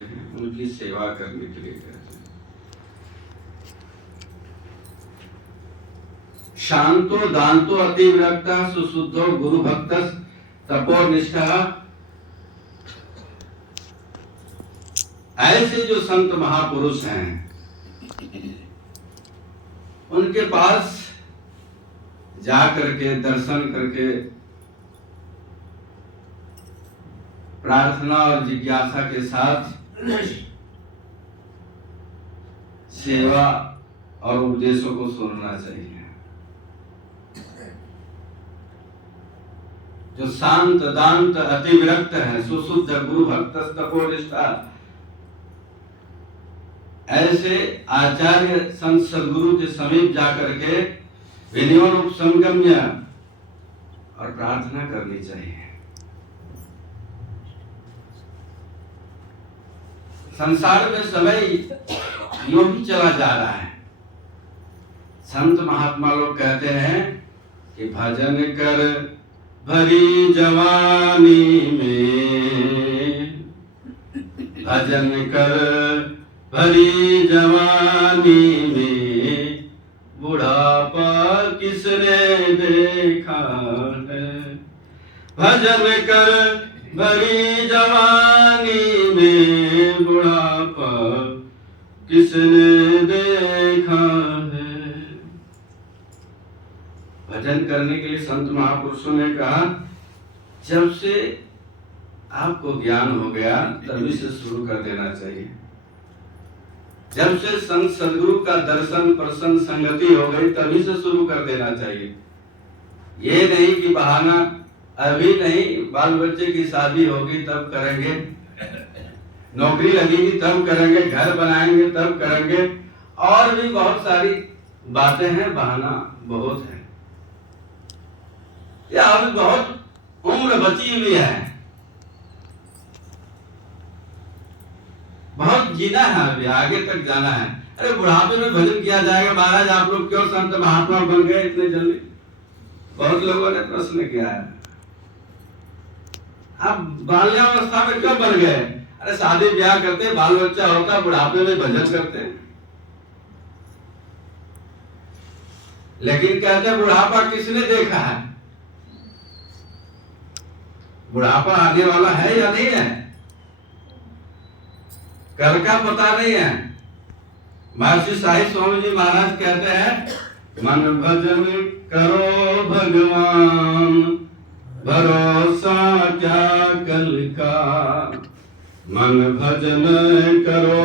उनकी सेवा करने के लिए कहते हैं। शांतो दांतो अतिविरक्तः सुशुद्धो गुरु भक्तः तपोनिष्ठः। ऐसे जो संत महापुरुष हैं उनके पास जाकर के दर्शन करके प्रार्थना और जिज्ञासा के साथ सेवा और उपदेशों को सुनना चाहिए। जो शांत दांत अति विरक्त है, सुशुद्ध गुरु भक्त तपोनिष्ठा, ऐसे आचार्य संत सदगुरु के समीप जाकर के विनयोन संगम्य और प्रार्थना करनी चाहिए। संसार में समय यूं ही चला जा रहा है। संत महात्मा लोग कहते हैं कि भजन कर भरी जवानी में, भजन कर भरी जवानी में, बुढ़ापा किसने देखा है। भजन कर भरी जवानी में, बुढ़ापा किसने देखा है। भजन करने के लिए संत महापुरुषों ने कहा, जब से आपको ज्ञान हो गया तभी से शुरू कर देना चाहिए। जब से संत सदगुरु का दर्शन प्रसन्न संगति हो गई तभी से शुरू कर देना चाहिए। ये नहीं कि बहाना अभी नहीं, बाल बच्चे की शादी होगी तब करेंगे, नौकरी लगेगी तब करेंगे, घर बनाएंगे तब करेंगे, और भी बहुत सारी बातें हैं, बहाना बहुत है। या अभी बहुत उम्र बची हुई है, बहुत जीना है, अभी आगे तक जाना है। अरे बुढ़ापे में भजन किया जाएगा, महाराज आप लोग क्यों संत महात्मा बन गए इतने जल्दी? बहुत लोगों ने प्रश्न किया है, आप बाल्यावस्था में क्यों बन गए? अरे शादी ब्याह करते, बाल बच्चा होता, बुढ़ापे में भजन करते। लेकिन कहते बुढ़ापा किसने देखा है? बुढ़ापा आने वाला है या नहीं है, कल का पता नहीं है। महर्षि साई स्वामी जी महाराज कहते हैं, मन भजन करो भगवान, भरोसा क्या कल का। मन भजन करो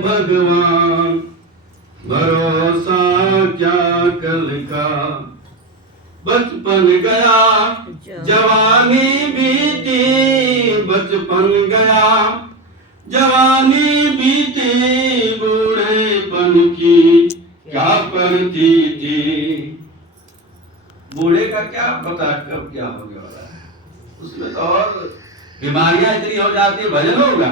भगवान, भरोसा क्या कल का। बचपन गया जवानी बीती, बचपन गया जवानी बीती, बूढ़ेपन की क्या करती थी। बूढ़े का क्या पता कब क्या हो गया वाला है, उसमें तो और बीमारियां इतनी हो जाती, भजन होगा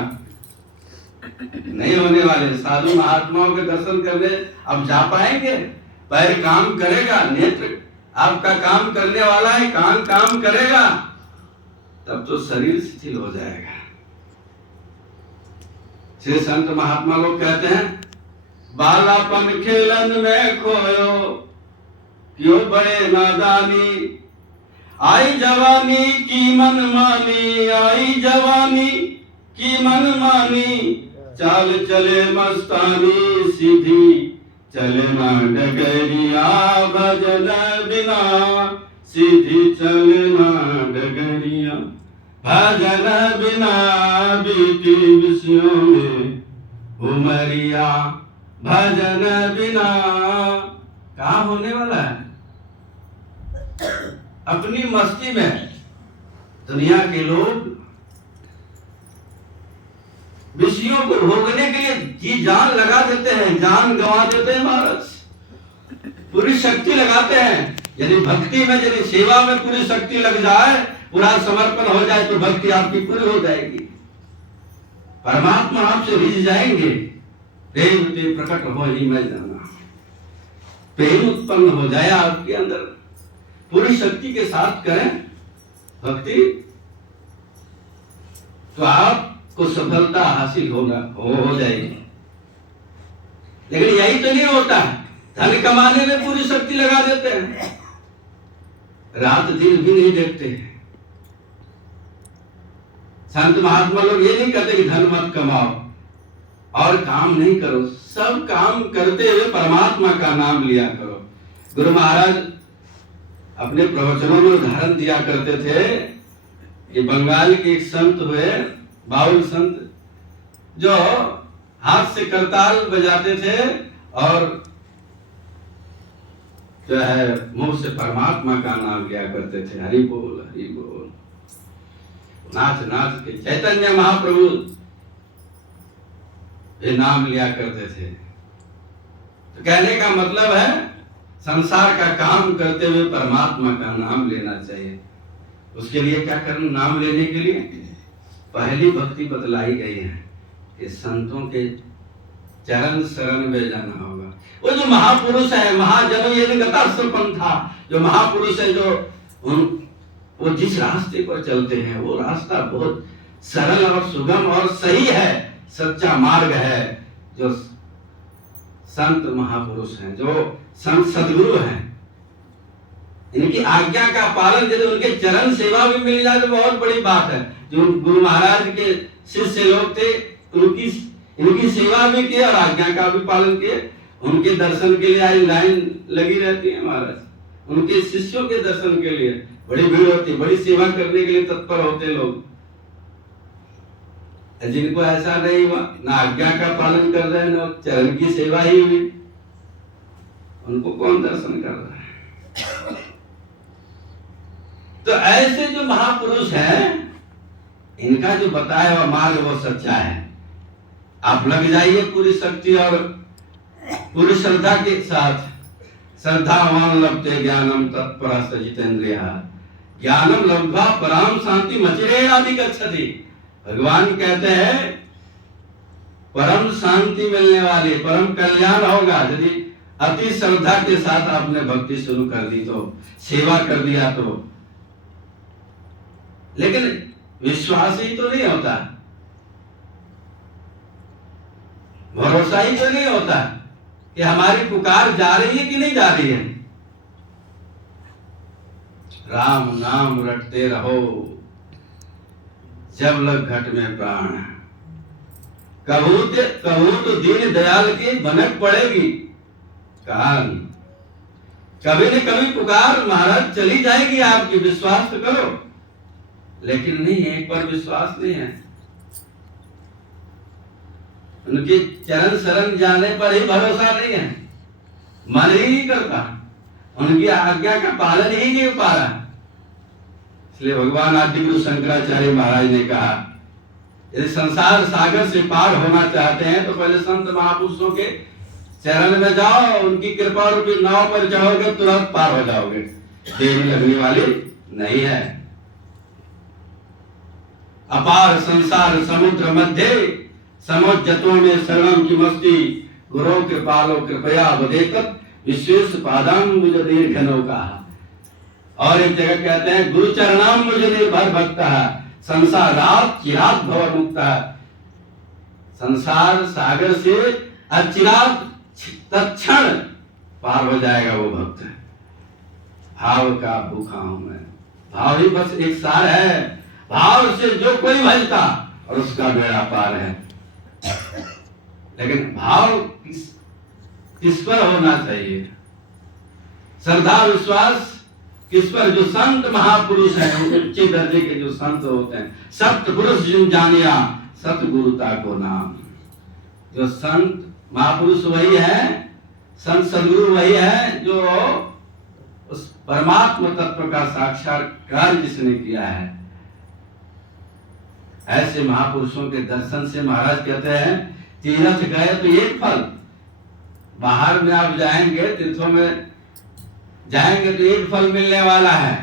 नहीं होने वाले। साधु महात्माओं के दर्शन करने अब जा पाएंगे? पैर काम करेगा, नेत्र आपका काम करने वाला है, कान काम करेगा, तब तो शरीर शिथिल हो जाएगा। श्री संत महात्मा लोग कहते हैं, बालापन खेलन में खोयो क्यों बड़े नादानी, आई जवानी की मनमानी, आई जवानी की मनमानी, चाल चले मस्तानी सीधी, चले ना डगरिया भजन बिना, सीधी चले ना डगरिया भजन बिना, बीती विषयों में उमरिया भजन बिना। कहाँ होने वाला है? अपनी मस्ती में दुनिया के लोग विषयों को भोगने के लिए जी जान लगा देते हैं, जान गंवा देते हैं, महाराज पूरी शक्ति लगाते हैं। यदि भक्ति में, यदि सेवा में पूरी शक्ति लग जाए, पूरा समर्पण हो जाए तो भक्ति आपकी पूरी हो जाएगी। परमात्मा आपसे रिझ जाएंगे। प्रेम ते प्रकट हो ही मैं जाना, प्रेम उत्पन्न हो जाए आपके अंदर, पूरी शक्ति के साथ करें भक्ति, तो आप को सफलता हासिल हो जाएगी। लेकिन यही तो नहीं होता, धन कमाने में पूरी शक्ति लगा देते हैं, रात दिन भी नहीं देखते हैं। संत महात्मा लोग ये नहीं कहते कि धन मत कमाओ और काम नहीं करो, सब काम करते हुए परमात्मा का नाम लिया करो। गुरु महाराज अपने प्रवचनों में उदाहरण दिया करते थे कि बंगाल के एक संत हुए, बाउल संत, जो हाथ से करताल बजाते थे और जो है मुंह से परमात्मा का नाम लिया करते थे, हरि बोल हरि बोल। नाच नाच के चैतन्य महाप्रभु ये नाम लिया करते थे। तो कहने का मतलब है संसार का काम करते हुए परमात्मा का नाम लेना चाहिए। उसके लिए क्या करना? नाम लेने के लिए पहली भक्ति बतलाई गई है कि संतों के चरण शरण में जाना होगा। वो जो महापुरुष है, महाजनों ये पंथा, जो महापुरुष है, जो वो जिस रास्ते पर चलते हैं वो रास्ता बहुत सरल और सुगम और सही है, सच्चा मार्ग है। जो संत महापुरुष हैं, जो संत सदगुरु हैं, इनकी आज्ञा का पालन, यदि उनके चरण सेवा भी मिल जाए तो बहुत बड़ी बात है। जो गुरु महाराज के शिष्य लोग थे, इनकी सेवा भी की और आज्ञा का भी पालन किए। उनके दर्शन के लिए आई लाइन लगी रहती है महाराज, उनके शिष्यों के दर्शन के लिए बड़ी भीड़ होती, बड़ी सेवा करने के लिए तत्पर होते लोग। जिनको ऐसा नहीं हुआ, ना आज्ञा का पालन कर रहे हैं, ना चरण की सेवा ही हुई, उनको कौन दर्शन कर रहा है? तो ऐसे जो महापुरुष हैं, इनका जो बताया हुआ मार्ग वो सच्चा है। आप लग जाइए पूरी शक्ति और पूरी श्रद्धा के साथ। श्रद्धावान लभते ज्ञानम तत्परः जितेन्द्रियः, ज्ञानम लब्ध्वा पराम शांति मचिरेणाधिगच्छति। भगवान कहते हैं परम शांति मिलने वाली, परम कल्याण होगा यदि अति श्रद्धा के साथ आपने भक्ति शुरू कर दी, तो सेवा कर दिया तो। लेकिन विश्वास ही तो नहीं होता, भरोसा ही तो नहीं होता कि हमारी पुकार जा रही है कि नहीं जा रही है। राम नाम रटते रहो जब लग घट में प्राण, कहूं तो दीन दयाल की भनक पड़ेगी कान। कभी न कभी पुकार महाराज चली जाएगी आपकी, विश्वास तो करो। लेकिन नहीं, एक पर विश्वास नहीं है, उनके चरण शरण जाने पर ही भरोसा नहीं है, मन ही नहीं करता, उनकी आज्ञा का पालन ही नहीं हो पा रहा। इसलिए भगवान आदि गुरु शंकराचार्य महाराज ने कहा, यदि संसार सागर से पार होना चाहते हैं तो पहले संत महापुरुषों के चरण में जाओ, उनकी कृपा रूपी नाव पर जाओगे, तुरंत पार हो जाओगे, देर लगने वाली नहीं है। अपार संसार समुद्र मध्य समुद्रतों में शरणम की मस्ती, गुरु कृपालो कृपया बदेकत विशेष पादांबुज दीर्घनो का। और एक जगह कहते हैं गुरु चरणाम मुझे निर्भर भक्ता, संसार रात चिरात भव मुक्ता। संसार सागर से अचिरात तत्क्षण पार हो जाएगा वो भक्त। भाव का भूखा हूं मैं, भाव ही बस एक सार है, भाव से जो कोई भजता और उसका बेड़ा पार है। लेकिन भाव किस पर होना चाहिए? श्रद्धा विश्वास किस पर? जो संत महापुरुष हैं, उच्च दर्जे के जो संत होते हैं, सत्पुरुष जिन जानिया सतगुरुता को नाम। जो संत महापुरुष वही है, संत सदगुरु वही है जो उस परमात्मा तत्व का साक्षात्कार जिसने किया है। ऐसे महापुरुषों के दर्शन से महाराज कहते हैं तीर्थ गए तो एक फल, बाहर में आप जाएंगे, तीर्थों में जाएंगे तो एक फल मिलने वाला है,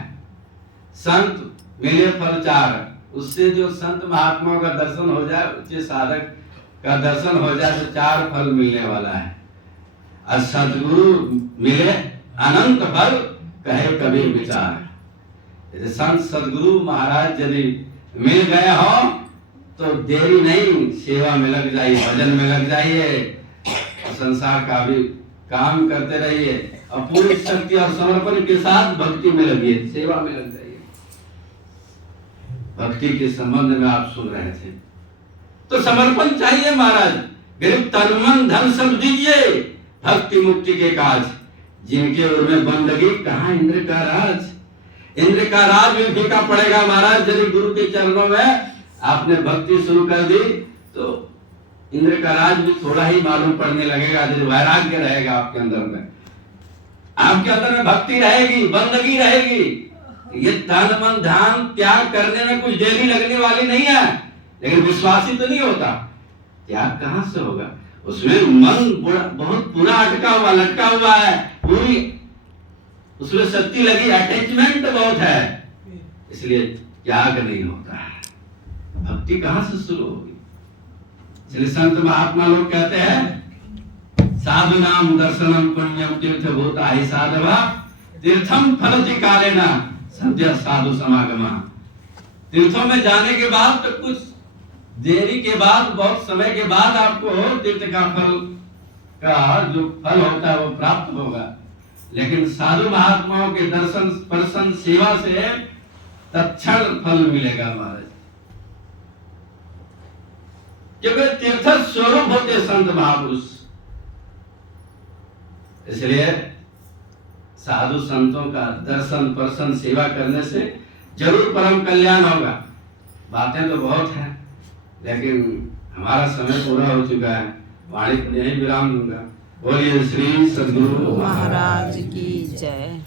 संत मिले फल चार। उससे जो संत महात्माओं का दर्शन हो जाए, उच्च साधक का दर्शन हो जाए तो चार फल मिलने वाला है। और सदगुरु मिले अनंत फल, कहे कभी विचार। संत सदगुरु महाराज यदि मिल गए हो तो देरी नहीं, सेवा में लग जाइए, भजन में लग जाइए और संसार का भी काम करते रहिए और पूरी शक्ति और समर्पण के साथ भक्ति में लगिए, सेवा में लग जाइए। भक्ति के संबंध में आप सुन रहे थे, तो समर्पण चाहिए महाराज। गरीब तन मन धन सब दीजिए, भक्ति मुक्ति के काज, जिनके ओर में बंदगी कहाँ इंद्र का राज। इंद्र का राज भी फीका पड़ेगा महाराज, यदि गुरु के चरणों में आपने भक्ति शुरू कर दी तो इंद्र का राज भी थोड़ा ही मालूम पड़ने लगेगा, यदि वैराग्य रहेगा आपके अंदर में, आपके अंदर में भक्ति रहेगी, बंदगी रहेगी। ये तन मन ध्यान त्याग करने में कुछ देरी लगने वाली नहीं है, लेकिन विश्वासी तो नहीं होता, त्याग कहां से होगा? उसमें मन बहुत पूरा अटका हुआ लटका हुआ है, पूरी उसमें शक्ति लगी, अटैचमेंट बहुत है, इसलिए त्याग नहीं होता है। भक्ति कहां से शुरू होगी? इसलिए संत महात्मा लोग कहते हैं साधु नाम दर्शनम पुण्यम तीर्थ भूता ही साधवा तीर्थम फलति कालेना संध्या साधु समागमा। तीर्थों में जाने के बाद तो कुछ देरी के बाद, बहुत समय के बाद आपको तीर्थ का फल का जो फल होता है वो प्राप्त होगा, लेकिन साधु महात्माओं के दर्शन स्पर्शन सेवा से तत्क्षण फल मिलेगा महाराज, क्योंकि तीर्थ स्वरूप होते संत महापुरुष। इसलिए साधु संतों का दर्शन स्पर्शन सेवा करने से जरूर परम कल्याण होगा। बातें तो बहुत हैं, लेकिन हमारा समय पूरा हो चुका है, वाणी को यहीं विराम दूंगा। बोलिए श्री सद्गुरु महाराज की जय।